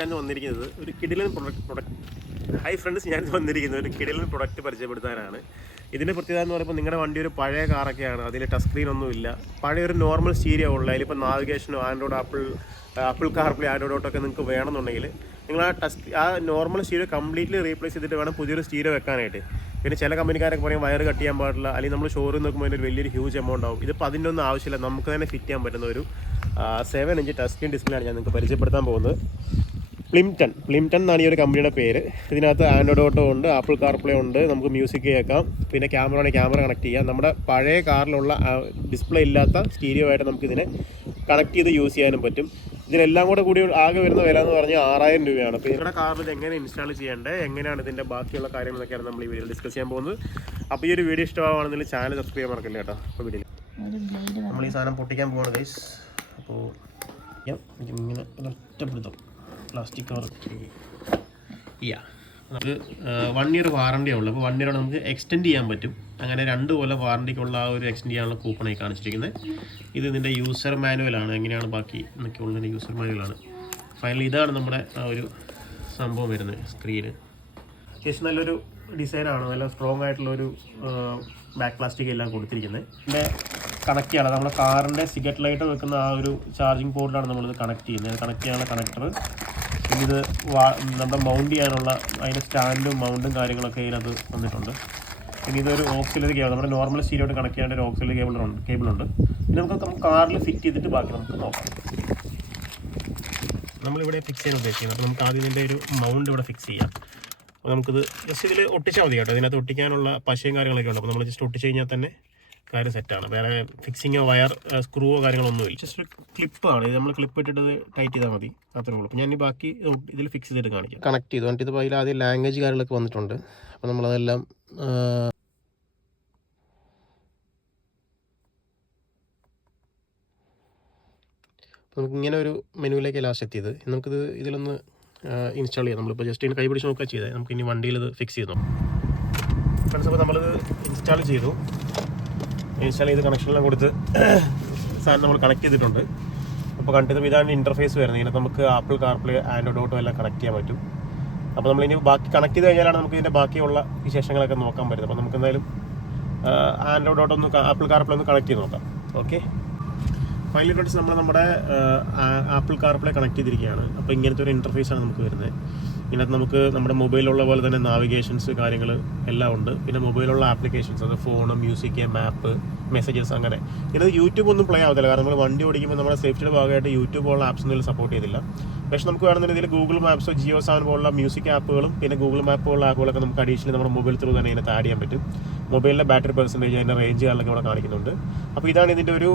ഞാൻ വന്നിരിക്കുന്നത്. ഒരു കിടിലൻ പ്രൊഡക്റ്റ് പ്രൊഡക്റ്റ് ഹൈ ഫ്രണ്ട്സ് ഞാൻ വന്നിരിക്കുന്നത് ഒരു കിടിലൻ പ്രൊഡക്റ്റ് പരിചയപ്പെടുത്താനാണ്. ഇതിന്റെ പ്രത്യേകത എന്ന് പറയുമ്പോൾ നിങ്ങളുടെ വണ്ടി ഒരു പഴയ കാറൊക്കെയാണ് അതിൽ ടച്ച് സ്ക്രീൻ ഒന്നുമില്ല പഴയ ഒരു നോർമൽ സ്റ്റീരിയോ ഉള്ള അതിലിപ്പോൾ നാവിഗേഷനോ Android Apple Apple CarPlay Android Auto ഒക്കെ നിങ്ങൾക്ക് വേണമെന്നുണ്ടെങ്കിൽ നിങ്ങൾ ആ ടച്ച് ആ നോർമൽ സ്റ്റീരിയോ കംപ്ലീറ്റ്ലി റീപ്ലേസ് ചെയ്തിട്ട് വേണം പുതിയൊരു സ്റ്റീരിയോ വെക്കാനായിട്ട്. പിന്നെ ചില കമ്പനിക്കാരൊക്കെ പറയും വയർ കട്ട് ചെയ്യാൻ പാടില്ല. അല്ലെങ്കിൽ നമ്മൾ ഷോറൂം നോക്കുമ്പോൾ അതിന്റെ വലിയൊരു ഹ്യൂജ് എമൗണ്ട് ആവും. ഇതിപ്പോൾ അതിന്റെ ആവശ്യമില്ല. നമുക്ക് തന്നെ ഫിറ്റ് ചെയ്യാൻ പറ്റുന്ന ഒരു seven inch touch screen display ആണ് ഞാൻ നിങ്ങൾക്ക് പരിചയപ്പെടുത്താൻ പോകുന്നത്. പ്ലിംടൺ പ്ലിംടൺ എന്നാണ് ഈ ഒരു കമ്പനിയുടെ പേര്. ഇതിനകത്ത് ആൻഡ്രോയിഡ് ഓട്ടോ ഉണ്ട് ആപ്പിൾ കാർപ്ലേ ഉണ്ട് നമുക്ക് മ്യൂസിക് കേൾക്കാം. പിന്നെ ക്യാമറ ആണെങ്കിൽ ക്യാമറ കണക്ട് ചെയ്യാം. നമ്മുടെ പഴയ കാറിലുള്ള ഡിസ്പ്ലേ ഇല്ലാത്ത സ്റ്റീരിയോ ആയിട്ട് നമുക്കിതിനെ കണക്ട് ചെയ്ത് യൂസ് ചെയ്യാനും പറ്റും. ഇതിനെല്ലാം കൂടെ കൂടി ആകെ വരുന്ന വില എന്ന് പറഞ്ഞാൽ ആറായിരം രൂപയാണ്. അപ്പോൾ നിങ്ങളുടെ കാറിൽ ഇത് എങ്ങനെ ഇൻസ്റ്റാൾ ചെയ്യേണ്ടത് എങ്ങനെയാണ് ഇതിന്റെ ബാക്കിയുള്ള കാര്യങ്ങളൊക്കെയാണ് നമ്മൾ ഈ വീഡിയോ ഡിസ്കസ് ചെയ്യാൻ പോകുന്നത്. അപ്പോൾ ഈ ഒരു വീഡിയോ ഇഷ്ടമാണെന്നുണ്ടെങ്കിൽ ചാനൽ സബ്സ്ക്രൈബ് ചെയ്യാൻ മറക്കില്ല കേട്ടോ അപ്പോൾ വീഡിയോ നമ്മൾ ഈ സാധനം പൊട്ടിക്കാൻ പോവാണ് ഗൈസ് അപ്പോൾ ഇങ്ങനെ ഒറ്റപ്പെടുത്തും പ്ലാസ്റ്റിക് കവർ യാ നമുക്ക് വൺ ഇയർ വാറണ്ടി ഉള്ളു. അപ്പോൾ വൺ ഇയർ നമുക്ക് എക്സ്റ്റെൻഡ് ചെയ്യാൻ പറ്റും. അങ്ങനെ രണ്ട് കൊല്ലം വാറണ്ടിക്കുള്ള ആ ഒരു എക്സ്റ്റെൻഡ് ചെയ്യാനുള്ള കൂപ്പണായി കാണിച്ചിരിക്കുന്നത്. ഇത് ഇതിന്റെ യൂസർ മാനുവലാണ് എങ്ങനെയാണ് ബാക്കി എന്നൊക്കെ ഉള്ളതിന്റെ യൂസർ മാനുവലാണ് ഫൈനലി ഇതാണ് നമ്മുടെ ആ ഒരു സംഭവം വരുന്നത് സ്ക്രീന് അത്യാവശ്യം നല്ലൊരു ഡിസൈനാണ് നല്ല സ്ട്രോങ് ആയിട്ടുള്ളൊരു ബാക്ക് പ്ലാസ്റ്റിക് എല്ലാം കൊടുത്തിരിക്കുന്നത്. പിന്നെ കണക്ട് ചെയ്യണം. നമ്മുടെ കാറിന്റെ സിഗരറ്റ് ലൈറ്റ് വെക്കുന്ന ആ ഒരു ചാർജിങ് പോർട്ടിലാണ് നമ്മളിത് കണക്ട് ചെയ്യുന്നത്. കണക്ട് ചെയ്യാനുള്ള കണക്ടർ ഇത് നമ്മുടെ മൗണ്ട് ചെയ്യാനുള്ള അതിന്റെ സ്റ്റാൻഡും മൗണ്ടും കാര്യങ്ങളൊക്കെ ഇതിനകത്ത് വന്നിട്ടുണ്ട്. പിന്നെ ഇതൊരു ഓക്സിലറി കേബിൾ നമ്മുടെ നോർമൽ സ്റ്റീരിയോട്ട് കണക്ട് ചെയ്യേണ്ട ഒരു ഓക്സിലറി കേബിൾ ഉണ്ട് ഉണ്ട്. പിന്നെ നമുക്ക് നമുക്ക് കാറിൽ ഫിറ്റ് ചെയ്തിട്ട് ബാക്കി നമുക്ക് നോക്കാം. നമ്മളിവിടെ ഫിക്സ് ചെയ്യാൻ ഉദ്ദേശിക്കുന്നത്. അപ്പോൾ നമുക്ക് ആദ്യം ഇതിന്റെ ഒരു മൗണ്ട് ഇവിടെ ഫിക്സ് ചെയ്യാം. അപ്പോൾ നമുക്കിത് ജസ്റ്റ് ഇതിൽ ഒട്ടിച്ചാൽ മതി കേട്ടോ. ഇതിനകത്ത് ഒട്ടിക്കാനുള്ള പശയും കാര്യങ്ങളൊക്കെ ഉണ്ട്. അപ്പോൾ നമ്മൾ ജസ്റ്റ് ഒട്ടിച്ച് കഴിഞ്ഞാൽ തന്നെ കാര്യം സെറ്റാണ് വേറെ ഫിക്സിങ്ങോ വയർ സ്ക്രൂവോ കാര്യങ്ങളൊന്നുമില്ല ജസ്റ്റ് ഒരു ക്ലിപ്പാണ് ഇത് നമ്മൾ ക്ലിപ്പ് ഇട്ടിട്ട് ടൈറ്റ് ചെയ്താൽ മതി. അത്രേ ഉള്ളൂ. അപ്പോൾ ഞാൻ ഈ ബാക്കി ഇതിൽ ഫിക്സ് ചെയ്തിട്ട് കാണിക്കാം. കണക്ട് ചെയ്തു. എന്നിട്ട് ഇപ്പോൾ അതിൽ ആദ്യം ലാംഗ്വേജ് കാര്യങ്ങളൊക്കെ വന്നിട്ടുണ്ട്. അപ്പോൾ നമ്മളതെല്ലാം അപ്പോൾ നമുക്ക് ഇങ്ങനെ ഒരു മെനുവിലേക്ക് ലാസ്റ്റ് എത്തിയത്. നമുക്കിത് ഇതിലൊന്ന് ഇൻസ്റ്റാൾ ചെയ്യാം. നമ്മളിപ്പോൾ ജസ്റ്റ് ഇനി കൈപിടിച്ച് നോക്കുക ചെയ്താൽ നമുക്ക് ഇനി വണ്ടിയിൽ ഇത് ഫിക്സ് ചെയ്തു ഫ്രണ്ട്സ് അപ്പോൾ നമ്മളിത് ഇൻസ്റ്റാൾ ചെയ്തു. ഇൻസ്റ്റാൾ ചെയ്ത് കണക്ഷനെല്ലാം കൊടുത്ത് സാധനം നമ്മൾ കണക്ട് ചെയ്തിട്ടുണ്ട്. അപ്പോൾ കണ്ടിരുന്ന ഇതാണ് ഇന്റർഫേസ് വരുന്നത്. ഇതിനകത്ത് നമുക്ക് ആപ്പിൾ കാർപ്ലേ ആൻഡ്രോയിഡ് ഓട്ടോ എല്ലാം കണക്ട് ചെയ്യാൻ പറ്റും. അപ്പോൾ നമ്മൾ ഇനി ബാക്കി കണക്ട് ചെയ്ത് കഴിഞ്ഞാലാണ് നമുക്ക് ഇതിന്റെ ബാക്കിയുള്ള വിശേഷങ്ങളൊക്കെ നോക്കാൻ പറ്റുന്നത്. അപ്പോൾ നമുക്ക് എന്തായാലും ആൻഡ്രോയിഡ് ഓട്ടോ ഒന്ന് ആപ്പിൾ കാർപ്ലേ ഒന്ന് കണക്ട് ചെയ്ത് നോക്കാം. ഓക്കെ ഫൈനലി ഫ്രണ്ട്സ് നമ്മൾ നമ്മുടെ ആപ്പിൾ കാർപ്ലേ കണക്ട് ചെയ്തിരിക്കുകയാണ്. അപ്പോൾ ഇങ്ങനത്തെ ഒരു ഇന്റർഫേസ് ആണ് നമുക്ക് വരുന്നത്. ഇതിനകത്ത് നമുക്ക് നമ്മുടെ മൊബൈലുള്ള പോലെ തന്നെ നാവിഗേഷൻസ് കാര്യങ്ങൾ എല്ലാം ഉണ്ട്. പിന്നെ മൊബൈലുള്ള ആപ്ലിക്കേഷൻസ് അത് ഫോണ് മ്യൂസിക് മാപ്പ് മെസ്സേജസ് അങ്ങനെ. ഇതിനകത്ത് യൂട്യൂബ് ഒന്നും പ്ലേ ആവത്തില്ല. കാരണം നമ്മൾ വണ്ടി ഓടിക്കുമ്പോൾ നമ്മുടെ സേഫ്റ്റിയുടെ ഭാഗമായിട്ട് യൂട്യൂബ് പോലുള്ള ആപ്സ് ഒന്നും സപ്പോർട്ട് ചെയ്തില്ല പക്ഷേ നമുക്ക് വേണമെന്നുണ്ടെങ്കിൽ ഗൂഗിൾ മാപ്സോ ജിയോ സാവൻ പോലുള്ള മ്യൂസിക് ആപ്പുകളും പിന്നെ ഗൂഗിൾ മാപ്പ് പോലുള്ള ആപ്പുകളൊക്കെ നമുക്ക് അഡീഷണലി നമ്മുടെ മൊബൈൽ ത്രൂ തന്നെ ഇതിനകത്ത് ആഡ് ചെയ്യാൻ പറ്റും. മൊബൈലിലെ ബാറ്ററി പെർസെന്റേജ് അതിന്റെ റേഞ്ച് കാര്യങ്ങളൊക്കെ ഇവിടെ കാണിക്കുന്നുണ്ട്. അപ്പോൾ ഇതാണ് ഇതിന്റെ ഒരു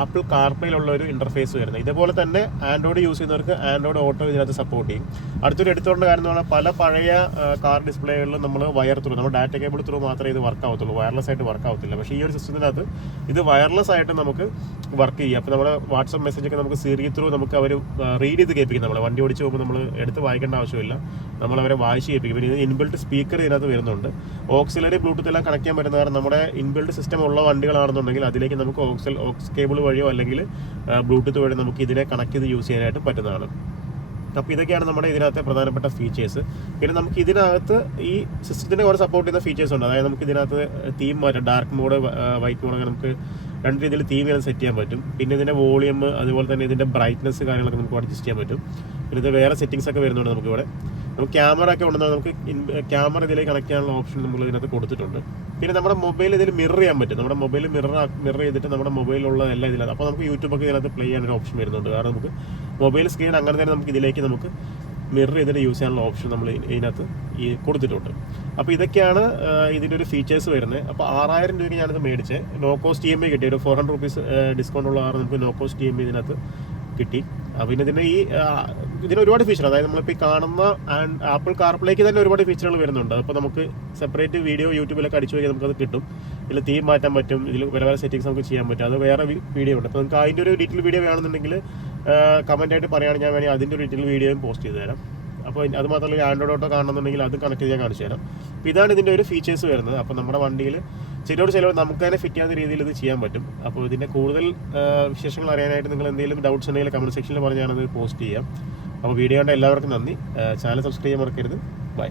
ആപ്പിൾ കാർപ്ലേയിലുള്ള ഒരു ഇന്റർഫേസ് വരുന്നത്. ഇതേപോലെ തന്നെ ആൻഡ്രോയിഡ് യൂസ് ചെയ്യുന്നവർക്ക് ആൻഡ്രോയിഡ് ഓട്ടോ ഇതിനകത്ത് സപ്പോർട്ട് ചെയ്യും. അടുത്തൊരു എടുത്തുകൊണ്ട് കാര്യം എന്ന് പറഞ്ഞാൽ പല പഴയ കാർ ഡിസ്പ്ലേകളിലും നമ്മൾ വയർ ത്രൂ നമ്മൾ ഡാറ്റ കേബിൾ ത്രൂ മാത്രമേ ഇത് വർക്ക് ആവത്തുള്ളൂ. വയർലെസ് ആയിട്ട് വർക്ക് ആവത്തില്ല. പക്ഷേ ഈ ഒരു സിസ്റ്റത്തിനകത്ത് ഇത് വയർലെസ് ആയിട്ട് നമുക്ക് വർക്ക് ചെയ്യാം. അപ്പോൾ നമ്മുടെ വാട്സപ്പ് മെസ്സേജ് ഒക്കെ നമുക്ക് സിറി ത്രൂ നമുക്ക് അവർ റീഡ് ചെയ്ത് കേൾപ്പിക്കും നമ്മൾ വണ്ടി ഓടിച്ച് പോകുമ്പോൾ നമ്മൾ എടുത്ത് വായിക്കേണ്ട ആവശ്യമില്ല. നമ്മൾ അവരെ വായിച്ച് കേൾപ്പിക്കും. പിന്നെ ഇത് ഇൻബിൽട്ട് സ്പീക്കർ ഇതിനകത്ത് വരുന്നുണ്ട്. ഓക്സിലറി ബ്ലൂടൂത്ത് എല്ലാം കണക്ട് ചെയ്യാൻ പറ്റുന്ന കാരണം നമ്മുടെ ഇൻബിൽട്ട് സിസ്റ്റം ഉള്ള വണ്ടികളാണെന്നുണ്ടെങ്കിൽ അതിലേക്ക് നമുക്ക് ഓക്സൽ ഓക്സ് കേബിൾ വഴിയോ അല്ലെങ്കിൽ ബ്ലൂടൂത്ത് വഴി നമുക്ക് ഇതിനെ കണക്ട് ചെയ്ത് യൂസ് ചെയ്യാനായിട്ട് പറ്റുന്നതാണ്. അപ്പോൾ ഇതൊക്കെയാണ് നമ്മുടെ ഇതിനകത്തെ പ്രധാനപ്പെട്ട ഫീച്ചേഴ്സ് പിന്നെ നമുക്ക് ഇതിനകത്ത് ഈ സിസ്റ്റത്തിന്റെ കുറെ സപ്പോർട്ട് ചെയ്യുന്ന ഫീച്ചേഴ്സ് ഉണ്ട്. അതായത് നമുക്ക് ഇതിനകത്ത് തീം മാറ്റാം ഡാർക്ക് മോഡ് വൈറ്റ് മോഡ് നമുക്ക് രണ്ട് രീതിയിൽ തീം ചെയ്യാൻ സെറ്റ് ചെയ്യാൻ പറ്റും. പിന്നെ ഇതിന്റെ വോളിയം അതുപോലെ തന്നെ ഇതിന്റെ ബ്രൈറ്റ്നസ് കാര്യങ്ങളൊക്കെ നമുക്ക് അഡ്ജസ്റ്റ് ചെയ്യാൻ പറ്റും. പിന്നെ ഇത് വേറെ സെറ്റിങ്സ് ഒക്കെ വരുന്നുണ്ട് നമുക്ക് ഇവിടെ നമുക്ക് ക്യാമറ ഒക്കെ ഉണ്ടെന്നാൽ നമുക്ക് ക്യാമറ ഇതിലേക്ക് കണക്ട് ചെയ്യാനുള്ള ഓപ്ഷൻ നമ്മൾ ഇതിനകത്ത് കൊടുത്തിട്ടുണ്ട്. പിന്നെ നമ്മുടെ മൊബൈൽ ഇതിൽ മിറർ ചെയ്യാൻ പറ്റും. നമ്മുടെ മൊബൈൽ മിറർ മിറർ ചെയ്തിട്ട് നമ്മുടെ മൊബൈലിലുള്ള എല്ലാം ഇതിലാണ് അപ്പോൾ നമുക്ക് യൂട്യൂബ് ഒക്കെ ഇതിനകത്ത് പ്ലേ ചെയ്യാനൊരു ഓപ്ഷൻ വരുന്നുണ്ട്. കാരണം നമുക്ക് മൊബൈൽ സ്ക്രീൻ അങ്ങനെ തന്നെ നമുക്ക് ഇതിലേക്ക് നമുക്ക് മിറർ ചെയ്തിട്ട് യൂസ് ചെയ്യാനുള്ള ഓപ്ഷൻ നമ്മൾ ഇതിനകത്ത് ഈ കൊടുത്തിട്ടുണ്ട്. അപ്പോൾ ഇതൊക്കെയാണ് ഇതിന്റെ ഒരു ഫീച്ചേഴ്സ് വരുന്നത്. അപ്പോൾ ആറായിരം രൂപയ്ക്ക് ഞാനിത് മേടിച്ചത് no cost E M I കിട്ടി. ഒരു ഫോർ ഹൺഡ്രഡ് റുപ്പീസ് ഡിസ്കൗണ്ട് ഉള്ള കാരണം നമുക്ക് no cost E M I ഇതിനകത്ത് കിട്ടി. അപ്പോൾ പിന്നെ ഇതിന്റെ ഈ ഇതിന് ഒരുപാട് ഫീച്ചർ അതായത് നമ്മളിപ്പോൾ ഈ കാണുന്ന ആപ്പിൾ കാർപ്ലേക്ക് തന്നെ ഒരുപാട് ഫീച്ചറുകൾ വരുന്നുണ്ട്. അപ്പോൾ നമുക്ക് സെപ്പറേറ്റ് വീഡിയോ യൂട്യൂബിലൊക്കെ അടിച്ചു നോക്കിയാൽ നമുക്കത് കിട്ടും. ഇതിൽ തീം മാറ്റാൻ പറ്റും ഇതിൽ പല പല സെറ്റിങ്സ് നമുക്ക് ചെയ്യാൻ പറ്റും. അത് വേറെ വീഡിയോ ഉണ്ട്. അപ്പോൾ നമുക്ക് അതിന്റെ ഒരു ഡീറ്റെയിൽ വീഡിയോ വേണമെന്നുണ്ടെങ്കിൽ കമന്റ് ആയിട്ട് പറയുകയാണെങ്കിൽ ഞാൻ വേണമെങ്കിൽ അതിന്റെ ഒരു ഡീറ്റെയിൽ വീഡിയോയും പോസ്റ്റ് ചെയ്ത് തരാം. അപ്പോൾ അത് മാത്രമല്ല ആൻഡ്രോയിഡ് ഓട്ടോ കാണണമെന്നുണ്ടെങ്കിൽ അത് കണക്ട് ചെയ്യാൻ കാണിച്ചു തരാം. അപ്പോൾ ഇതാണ് ഇതിന്റെ ഒരു ഫീച്ചേഴ്സ് വരുന്നത്. അപ്പോൾ നമ്മുടെ വണ്ടിയിൽ ചിലോട് ചിലവ് നമുക്ക് തന്നെ ഫിറ്റ് ചെയ്യാത്ത രീതിയിൽ ഇത് ചെയ്യാൻ പറ്റും. അപ്പോൾ ഇതിന്റെ കൂടുതൽ വിശേഷങ്ങൾ അറിയാനായിട്ട് നിങ്ങൾ എന്തെങ്കിലും ഡൗട്ട്സ് ഉണ്ടെങ്കിൽ കമന്റ് സെക്ഷനിൽ പറഞ്ഞാൽ അത് പോസ്റ്റ് ചെയ്യാം. അപ്പോൾ വീഡിയോ കണ്ട എല്ലാവർക്കും നന്ദി. ചാനൽ സബ്സ്ക്രൈബ് ചെയ്യാൻ മറക്കരുത്. ബൈ.